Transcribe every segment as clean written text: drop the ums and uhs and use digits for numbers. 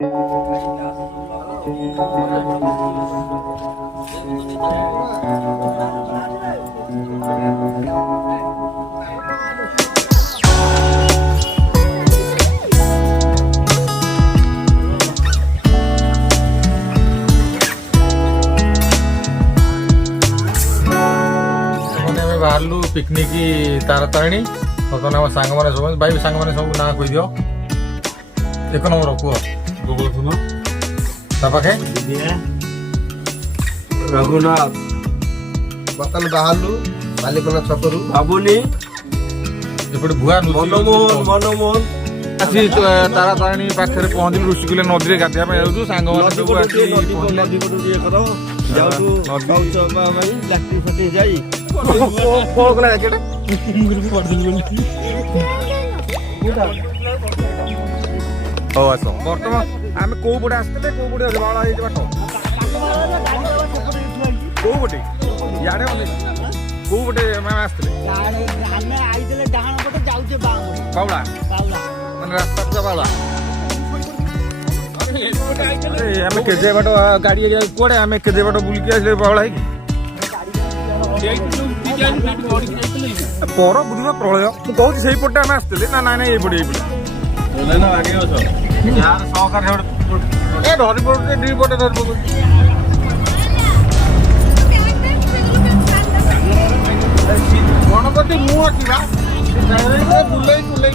बाहरलु picnic Taratarini बर्तमान आम सांग मैंने सब भाई सांग मैंने सब ना कह दियो एक नंबर कुह पाखे रघुनाथ बर्तमान बाहरलु बालिपना छकरू बाबुनी एपटे भुआ मनमोहन मनमोहन आसी तारतारिणी पाखे पहुँचलु ऋषिकुल्य नदी में गाधोवा जाऊँ सांग नदी को कर जाई बर्तमान आम कौ पटे आसते कौ पटे बाड़ा बाट कौ पटे इे कौ पटे आसते बावड़ा मैंने रास्ता पूरा बावड़ा आम केजे बाट गाड़ी कौड़े आम केजे बाट बुलिकी आसे बावड़ा पर बुधमा प्रलय मुझे कहूँ से पटे आम आसते ना ना ये पटे धरी पड़े दी पटे धरी पड़े गणपति मुझे बुलाई बुलाई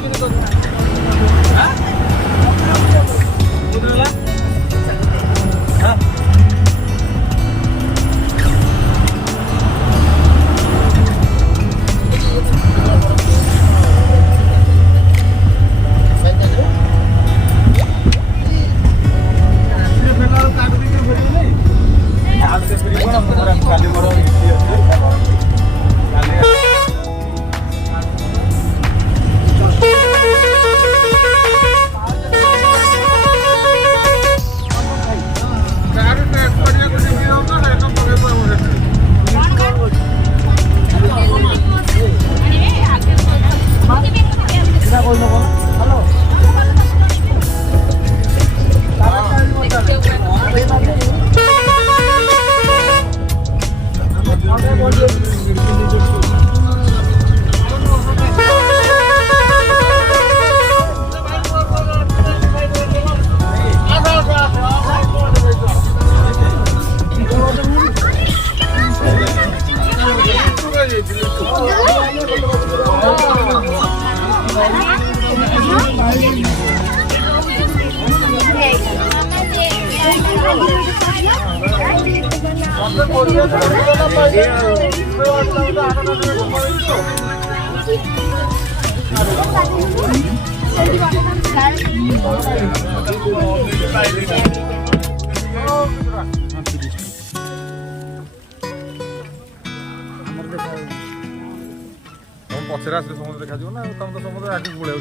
पचर आस समुद्र देखा ना तुम तो समुद्र आगे पड़े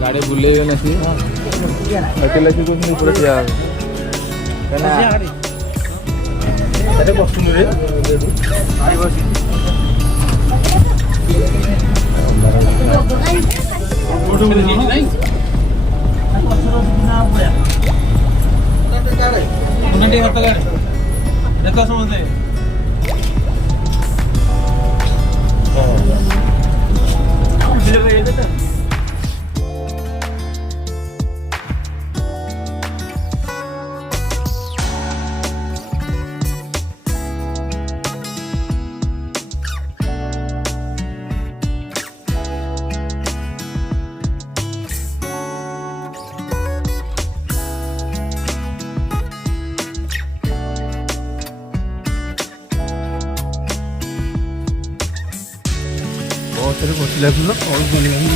गाड़ी बुले अकेला से कुछ नहीं पूरा तैयार ଏରେ ବସିଲା ଫୁଲ କଲ୍ ବନେଇଲାନି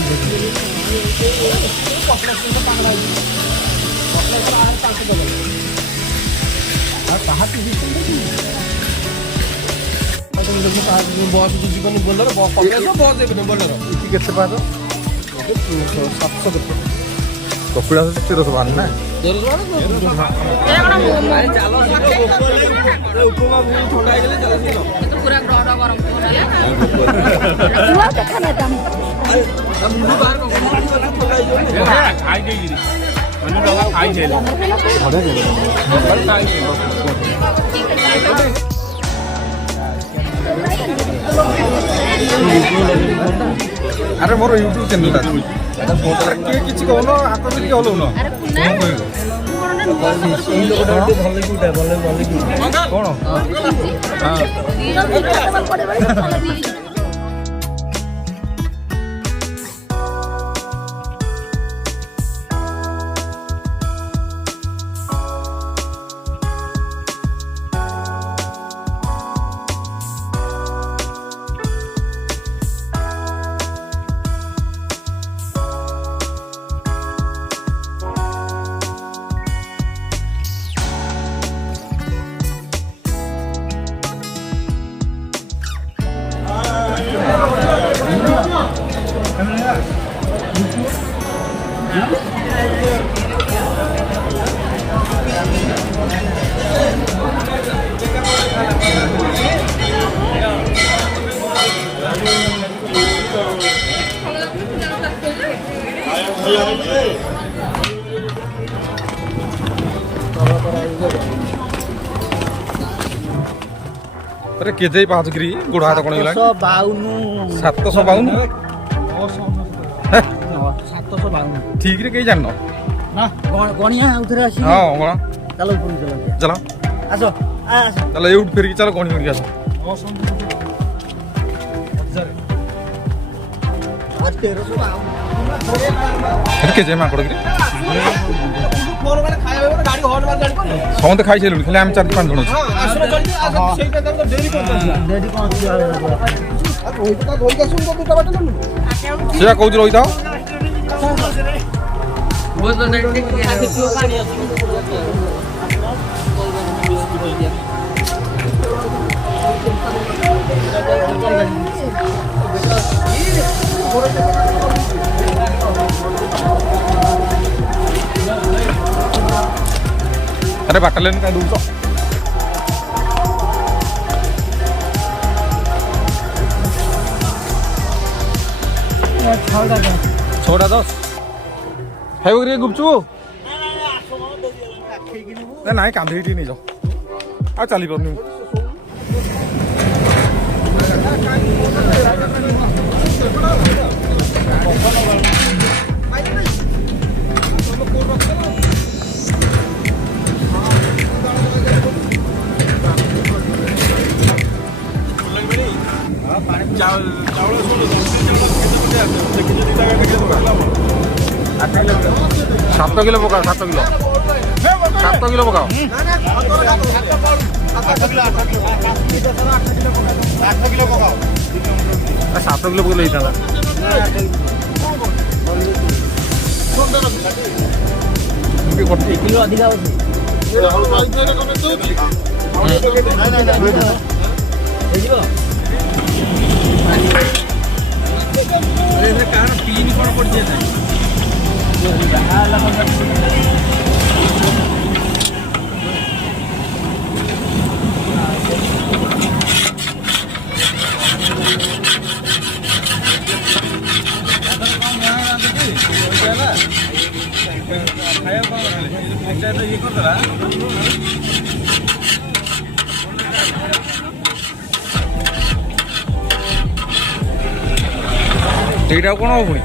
ବସ୍ ଯିବନି ବୋଲର ବସ୍ ଦେବେନି ବୋଲର ଏଠି କେତେ ପାଦ 700 କେତେ କପିଳାସ 1300 ପାଦ ନା ଉପମା ଥଣ୍ଡା ହେଇଗଲେ ଚାଲ ପୁରା ଡର ଗରମ ଆରେ ମୋର ୟୁଟ୍ୟୁବ ଚ୍ୟାନେଲଟା କିଏ କିଛି କହୁନ ହାତ ଧରିକି ହଲଉନ କଣ अरे केजे पाँच गिरी गोड़ हाथ कौन गला 752 ठीक रे कहीं जाननो ना गणिया उधर आसी हां कोन चलो ऊपर चलो चलो आसो आसो चलो ये उठ फिर के चलो गणी फिर के आसो आज 1300 अरे केजे माकड़ गिरी फोन वाले खाया होगा गाड़ी हॉर्न मार गाड़ी कोन समस्त खाई छलुनी खाली हम 4-5 जण हां आसनो जल्दी आसो सेही पे तक देरी करता डेडी कौन सी वाला आ रोहित का धोई का सुन को दुटा बाटे लनु से कहू रही था वो तो नहीं आगे क्यों खानी है अरे बाटलेन काय दूर छोड़ा 10 खाइबो रे गुपचू ना नाही कांदे टी नहीं जाओ आ चली परनी चावल सुनो 7 किलो पकाओ 7 किलो 7 किलो पकाओ 8 किलो पकाओ 7 किलो पकले था किलो अधिक आवे अरे इधर कार पीनी कोन पड़ जाए ସେଇଟା କଣ ହବ ପୁଣି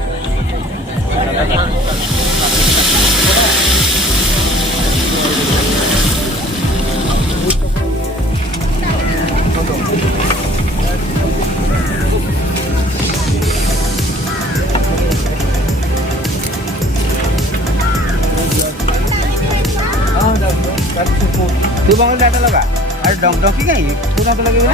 तू बांगल डाटा लगा अरे डंकी कहीं तू ना तो लगे ना